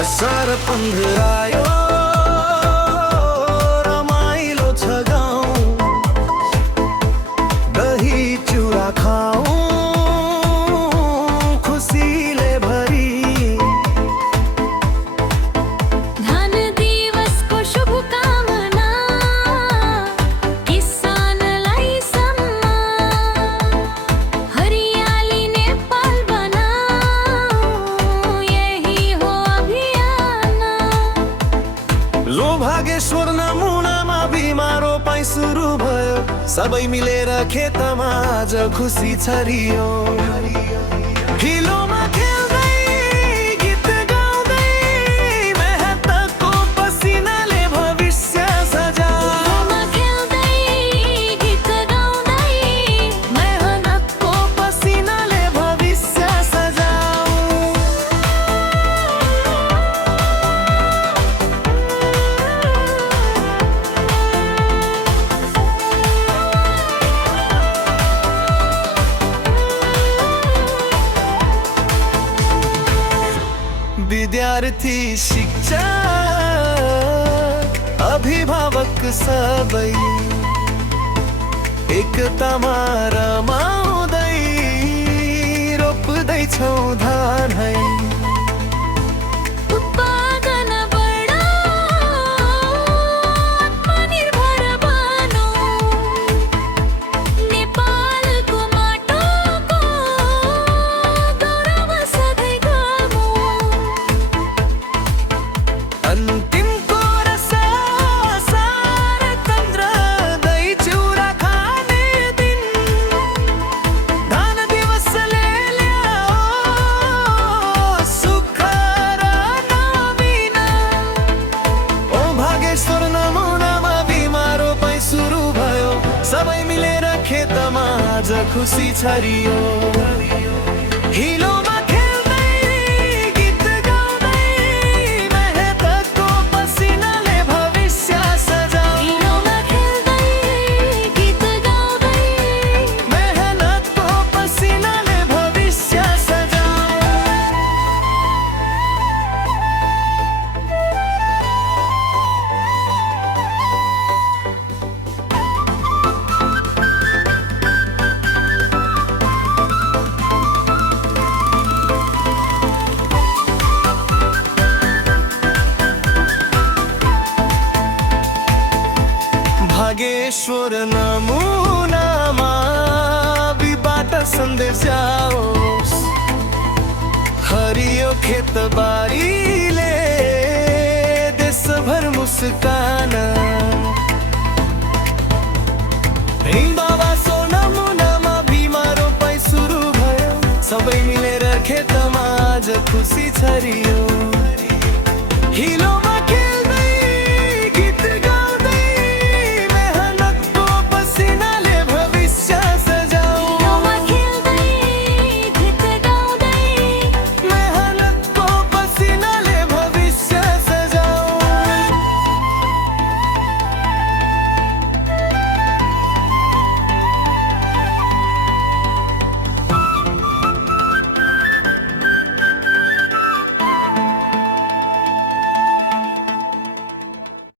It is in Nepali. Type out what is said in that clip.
असार पन्ध्रायो रमाइलो छ गाउँ दही चुरा खाऊ खुसीले भरी धन दिवसको शुभकामना किसानलाई सम्मान हरियाली नेपाल बनाऊ यही हो अभियान लोभागेश्वर नमुनामा बिमा रोपाई सुरु भयो सबै मिलेर खेतमा आज खुसी छरियो हिलोमा खेल्दै गीत गाउँदै मेहनतको पसिनाले भविष्य सजाऊ हिलोमा खेल्दै गीत गाउँदै मेहनतको पसिनाले भविष्य सजाऊ विद्यार्थी शिक्षक अभिभावक सबै एकतामा रमाउँदै रोप्दैछौ धान है उत्पादन बढाऊ आत्मनिर्भर बनौँ नेपालको माटोको गौरव सधैँ गाभौँ अन्तिमको रसार तन्त्र दही चुरा खाने दिन धन दिवसले ल्याओ सुख र नवीन ओ भागेश्वर नमुनामा बिमा रोपाई सुरु भयो सबै मिलेर खेतमा आज खुसी छरियो हिलोमा खेल्दै गीत गाउँदै मेहनतको पसिनाले भविष्य सजाऊ हिलोमा खेल्दै गीत गाउँदै मेहनतको पसिनाले भविष्य सजाऊ भागेश्वर नमुनामा विबाट सन्देश जाओस् हरियो खेतबारीले देशभर मुस्कान बाबासो नमुनामा बिमा रोपाई सुरु भयो सबै मिलेर खेतमा आज खुसी छरियो हिलो